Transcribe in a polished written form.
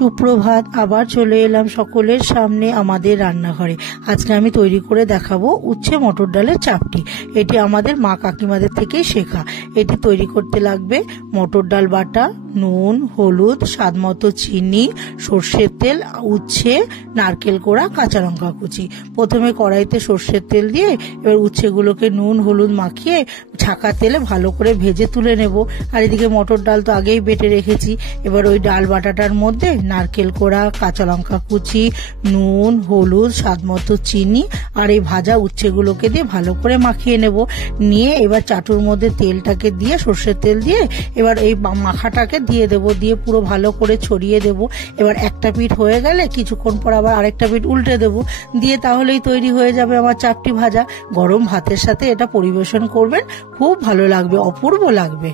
সুপ্রভাত, আবার চলে এলাম সকলের সামনে আমাদের রান্নাঘরে। আজকে আমি তৈরি করে দেখাবো উচ্ছে মটর ডালের চাপটি। এটি আমাদের মা কাকিমাদের থেকেই শেখা। এটি তৈরি করতে লাগবে মটর ডাল বাটা, নুন, হলুদ, স্বাদ মতো চিনি, সর্ষের তেল, উচ্ছে, নারকেল কোড়া, কাঁচা লঙ্কা কুচি। প্রথমে কড়াইতে সর্ষের তেল দিয়ে এবার উচ্ছেগুলোকে নুন হলুদ মাখিয়ে ছাকা তেলে ভালো করে ভেজে তুলে নেব। আর এদিকে মটর ডাল তো আগেই বেটে রেখেছি। এবার ওই ডাল বাটাটার মধ্যে নারকেল কোড়া, কাঁচা লঙ্কা কুচি, নুন, হলুদ, স্বাদ মতো চিনি আর এই ভাজা উচ্ছেগুলোকে দিয়ে ভালো করে মাখিয়ে নেব। নিয়ে এবার চাটুর মধ্যে তেলটাকে দিয়ে, সর্ষের তেল দিয়ে এবার এই মাখাটাকে দিয়ে দেব। দিয়ে পুরো ভালো করে ছড়িয়ে দেব। এবার একটা পিঠ হয়ে গেলে কিছুক্ষণ পর আবার আরেকটা পিঠ উল্টে দেব। দিয়ে তাহলেই তৈরি হয়ে যাবে আমার চাপটি ভাজা। গরম ভাতের সাথে এটা পরিবেশন করবেন, খুব ভালো লাগবে, অপূর্ব লাগবে।